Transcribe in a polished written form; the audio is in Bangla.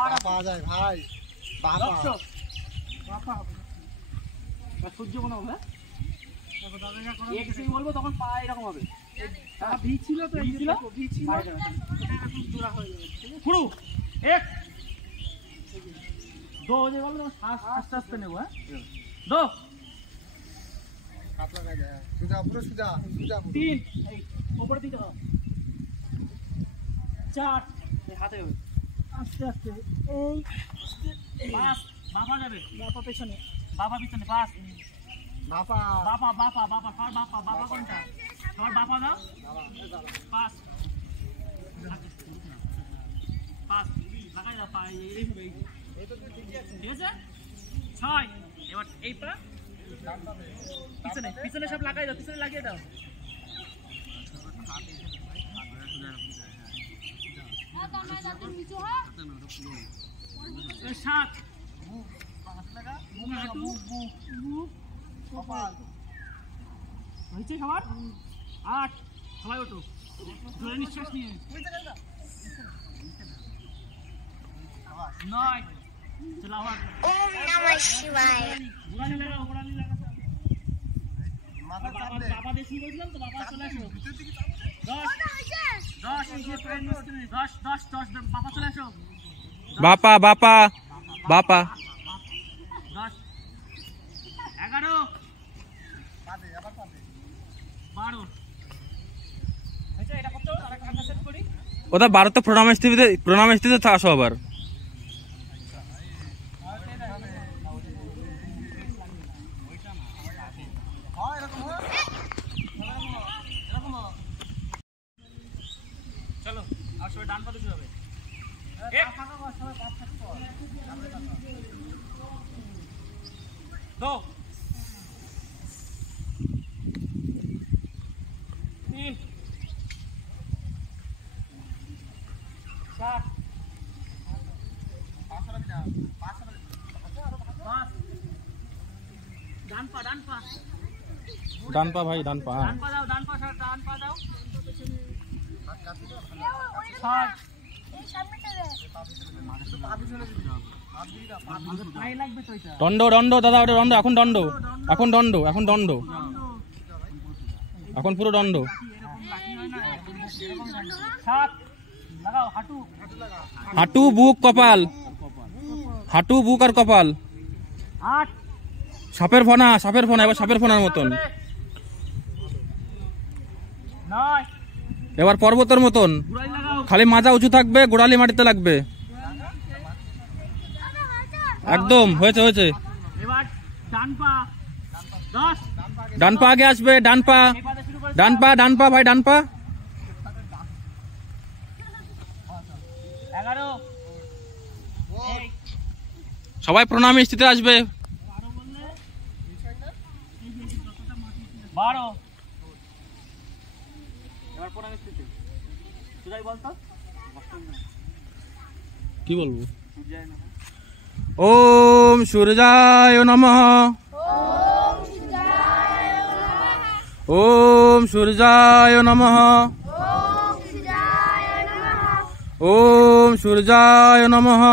আর পাওয়া যায় ভাই। বাবা বাবা সহ্য কোনো হবে। দেখো দাদা যা করে এক সেকেন্ড বলবো তখন পা এরকম হবে। ভি ছিল তো এই ছিল ভি ছিল এটা এরকম জোড়া হয়ে যাবে। পুরো এক दो যে বললো আস্তে আস্তে নেব। হ্যাঁ দো হাত লাগা যায় সুজা পুরো সুজা সুজা তিন এই উপরে দিতে দাও চার এই হাতে হবে আস্তে আস্তে এই পাঁচ বাবা যাবে বাবা পেছনে বাবা পিছনে পাঁচ বাবা বাবা বাবা বাবা কার বাবা বাবা কোনটা তোমার বাবা দাও পাঁচ পাঁচ লাগাই দাও পা এই হবে এই তো ঠিক আছে ছয় এবার এই পা পিছনে পিছনে সব লাগাই দাও পিছনে লাগিয়ে দাও সাত হয়েছে খাবার আট সবাই ওঠো জোরে নিঃশ্বাস নিয়ে নয় চলো আবার ওম নমঃ শিবায় বুড়ানি লাগাও বুড়ানি লাগাও মাথা চাপলে বাবা বেশি বললাম তো বাবা চলে আসো 10 এই যে প্রেম মিস্ত্রি 10 বাবা চলে আসো বাপা বাপা বাপা 10 11 পাবে আবার পাবে 12 আচ্ছা এটা কত আর একটা সেট করি ওটা 12 তো প্রণাম স্থিতিতে আসো আবার चलो আর সবাই ডান পাতে শুরু হবে এক সবাই পাঁচ থাকো দো তিন চার পাঁচ ডান পা ডান পা ভাই ডান পা দাও ডান পা দাও দণ্ড দণ্ড দাদা ওটা দণ্ড এখন দণ্ড এখন দণ্ড এখন দণ্ড এখন পুরো দণ্ড হাঁটু বুক কপাল হাঁটু বুক আর কপাল সাপের ফনা এবার সাপের ফনার মতন এবার পর্বতের মতন খালি মাজা উঁচু থাকবে গোড়ালি মাটিতে লাগবে একদম হয়েছে হয়েছে ডান পা আগে আসবে ডান পা ভাই ডান পা সবাই প্রণামী স্থিতিতে আসবে 12 এবার প্রণামী স্থিতি সুজাই বলতো কি বলবো ওম সূর্যায় নমঃ ওম সূর্যায় নমঃ ওম সূর্যায় নমঃ